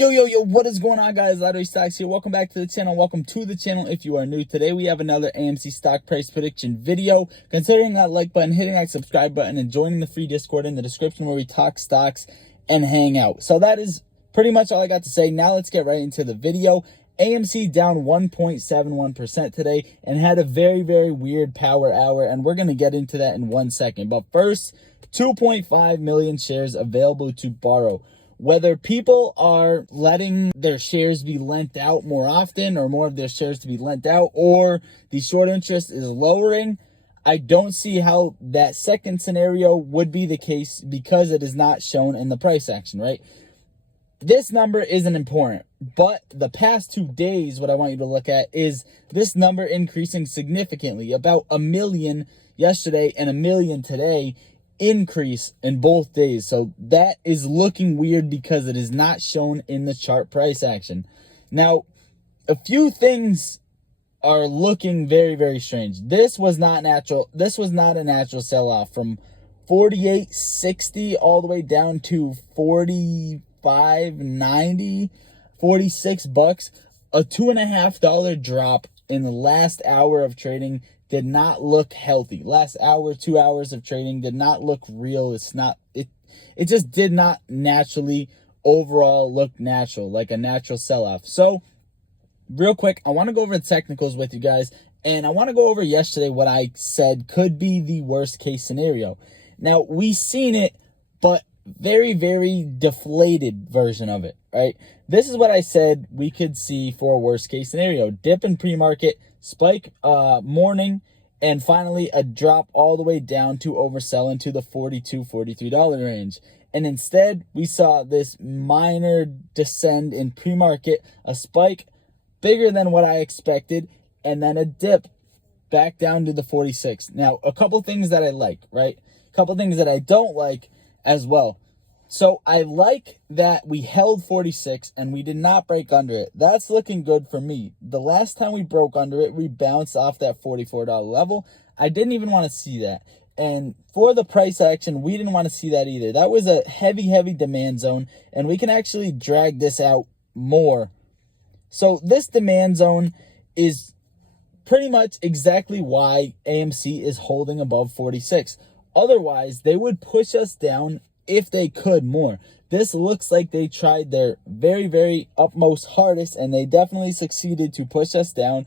Yo, what is going on, guys? Lottery Stocks here. Welcome back to the channel. Welcome to the channel if you are new. Today we have another AMC stock price prediction video. Considering that like button, hitting that subscribe button, and joining the free Discord in the description where we talk stocks and hang out. So that is pretty much all I got to say. Now let's get right into the video. AMC down 1.71% today and had a very weird power hour, and we're going to get into that in 1 second. But first, 2.5 million shares available to borrow. Whether people are letting their shares be lent out more often, or more of their shares to be lent out, or the short interest is lowering, I don't see how that second scenario would be the case because it is not shown in the price action, right? This number isn't important, but the past 2 days, what I want you to look at is this number increasing significantly, about 1 million yesterday and 1 million today, increase in both days. So that is looking weird because it is not shown in the chart price action. Now, a few things are looking very strange. This was not natural. This was not a natural sell-off from 48.60 all the way down to 45.90, 46 bucks. A $2.50 drop in the last hour of trading did not look healthy. Last hour, 2 hours of trading did not look real. It just did not naturally overall look natural, like a natural sell-off. So real quick, I want to go over the technicals with you guys, and I want to go over yesterday what I said could be the worst case scenario. Now, we seen it, but very deflated version of it, right? This is what I said we could see for a worst case scenario. Dip in pre-market, spike morning, and finally a drop all the way down to oversell into the $42, $43 range. And instead, we saw this minor descend in pre-market, a spike bigger than what I expected, and then a dip back down to the 46. Now, a couple things that I like, right? A couple things that I don't like as well. So I like that we held 46 and we did not break under it. That's looking good for me. The last time we broke under it, we bounced off that $44 level. I didn't even want to see that. And for the price action, we didn't want to see that either. That was a heavy demand zone, and we can actually drag this out more. So this demand zone is pretty much exactly why AMC is holding above 46. Otherwise, they would push us down if they could more. This looks like they tried their very utmost hardest, and they definitely succeeded to push us down.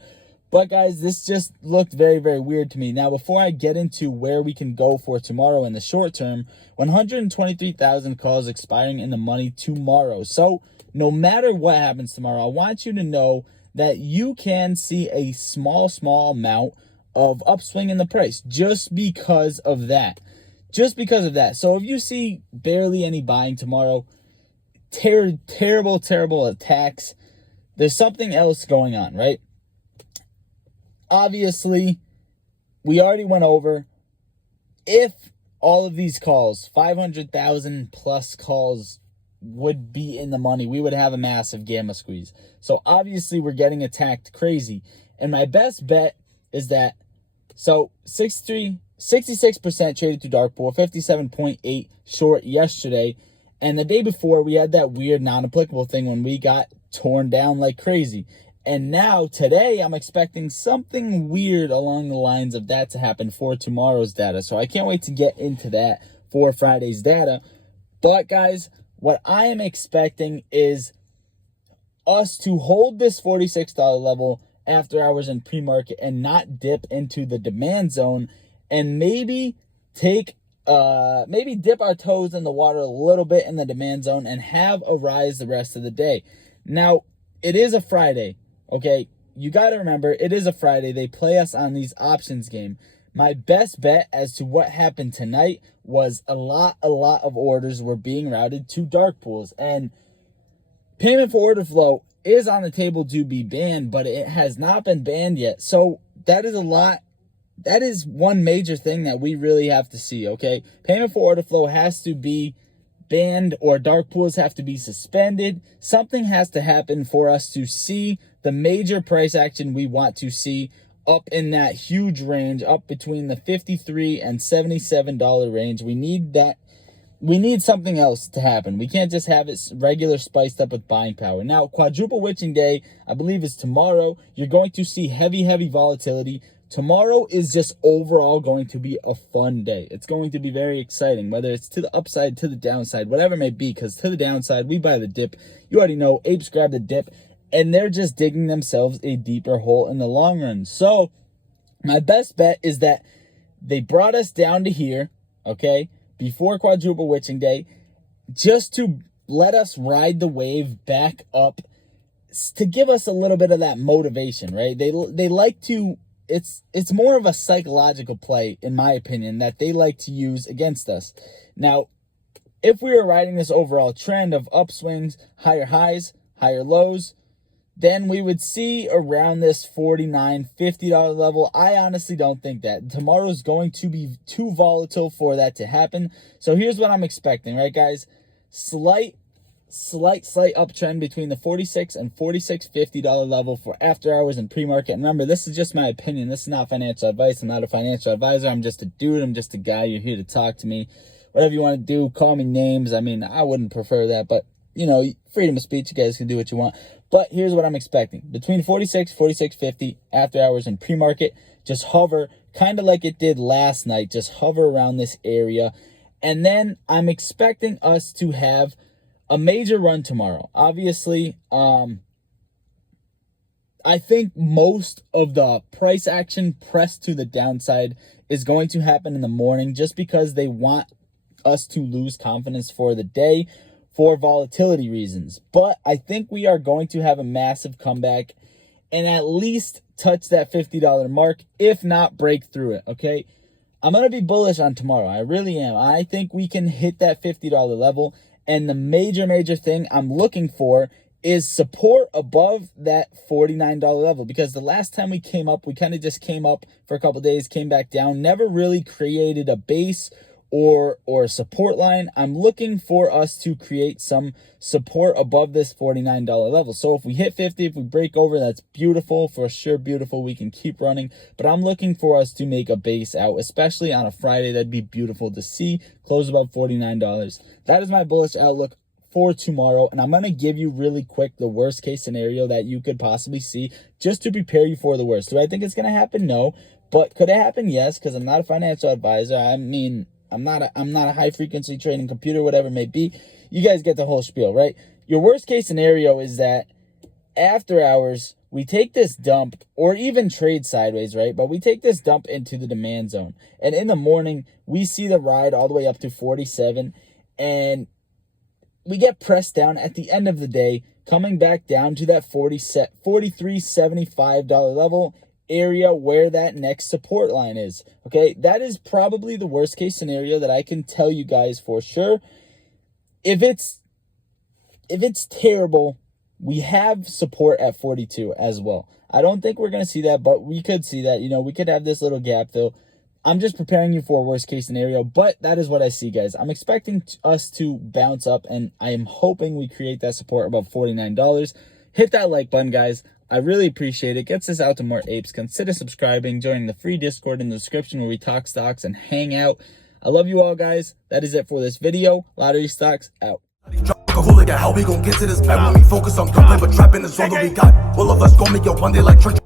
But guys, this just looked very weird to me. Now, before I get into where we can go for tomorrow in the short term, 123,000 calls expiring in the money tomorrow. So no matter what happens tomorrow, I want you to know that you can see a small amount of upswing in the price just because of that. Just because of that. So if you see barely any buying tomorrow, terrible attacks, there's something else going on, right? Obviously, we already went over, if all of these calls, 500,000 plus calls, would be in the money, we would have a massive gamma squeeze. So obviously we're getting attacked crazy. And my best bet is that, so 66% traded to dark pool, 57.8 short yesterday, and the day before we had that weird non-applicable thing when we got torn down like crazy. And now today I'm expecting something weird along the lines of that to happen for tomorrow's data. So I can't wait to get into that for Friday's data. But guys, what I am expecting is us to hold this $46 level after hours in pre-market and not dip into the demand zone, and maybe dip our toes in the water a little bit in the demand zone and have a rise the rest of the day. Now, it is a Friday, okay? You got to remember, it is a Friday. They play us on these options game. My best bet as to what happened tonight was a lot of orders were being routed to dark pools, and payment for order flow is on the table to be banned, but it has not been banned yet. So that is a lot. That is one major thing that we really have to see, okay? Payment for order flow has to be banned, or dark pools have to be suspended. Something has to happen for us to see the major price action we want to see up in that huge range, up between the $53 and $77 range. We need that we need something else to happen. We can't just have it regular spiced up with buying power. Now, quadruple witching day, I believe, is tomorrow. You're going to see heavy volatility. Tomorrow is just overall going to be a fun day. It's going to be very exciting, whether it's to the upside, to the downside, whatever it may be, because to the downside, we buy the dip. You already know, apes grab the dip, and they're just digging themselves a deeper hole in the long run. So my best bet is that they brought us down to here, okay, before quadruple witching day, just to let us ride the wave back up, to give us a little bit of that motivation, right? They like to, it's more of a psychological play, in my opinion, that they like to use against us. Now, if we were riding this overall trend of upswings, higher highs, higher lows, then we would see around this $49, $50 level. I honestly don't think that. Tomorrow's going to be too volatile for that to happen. So here's what I'm expecting, right, guys? Slight uptrend between the $46 and $46.50 level for after hours and pre-market. Remember, this is just my opinion. This is not financial advice. I'm not a financial advisor. I'm just a dude. I'm just a guy. You're here to talk to me. Whatever you want to do, call me names. I mean, I wouldn't prefer that, but, you know, freedom of speech. You guys can do what you want. But here's what I'm expecting. Between 46, 46.50 after hours and pre-market, just hover, kind of like it did last night. Just hover around this area. And then I'm expecting us to have a major run tomorrow. Obviously, I think most of the price action pressed to the downside is going to happen in the morning, just because they want us to lose confidence for the day, for volatility reasons. But I think we are going to have a massive comeback and at least touch that $50 mark, if not break through it, okay? I'm going to be bullish on tomorrow. I really am. I think we can hit that $50 level. And the major thing I'm looking for is support above that $49 level. Because the last time we came up, we kind of just came up for a couple of days, came back down, never really created a base or support line. I'm looking for us to create some support above this $49 level. So if we hit 50, if we break over, that's beautiful, for sure beautiful. We can keep running, but I'm looking for us to make a base out, especially on a Friday. That'd be beautiful to see, close above $49. That is my bullish outlook for tomorrow. And I'm going to give you really quick the worst case scenario that you could possibly see, just to prepare you for the worst. Do I think it's going to happen? No. But could it happen? Yes, because I'm not a financial advisor. I mean, I'm not a high frequency trading computer, whatever it may be. You guys get the whole spiel, right? Your worst case scenario is that after hours, we take this dump, or even trade sideways, right? But we take this dump into the demand zone. And in the morning, we see the ride all the way up to 47. And we get pressed down at the end of the day, coming back down to that $43.75 level area where that next support line is. Okay, that is probably the worst case scenario that I can tell you guys for sure. If it's terrible, we have support at 42 as well. I don't think we're going to see that, but we could see that. You know, we could have this little gap fill. I'm just preparing you for a worst case scenario, but that is what I see, guys. I'm expecting us to bounce up, and I am hoping we create that support above $49. Hit that like button, guys. I really appreciate it. Gets this out to more apes. Consider subscribing, joining the free Discord in the description where we talk stocks and hang out. I love you all, guys. That is it for this video. Lottery Stocks out. How we gon' get to this bag when we focus on gunplay, but trapping is all that we got. All of us gon' make it one day like church.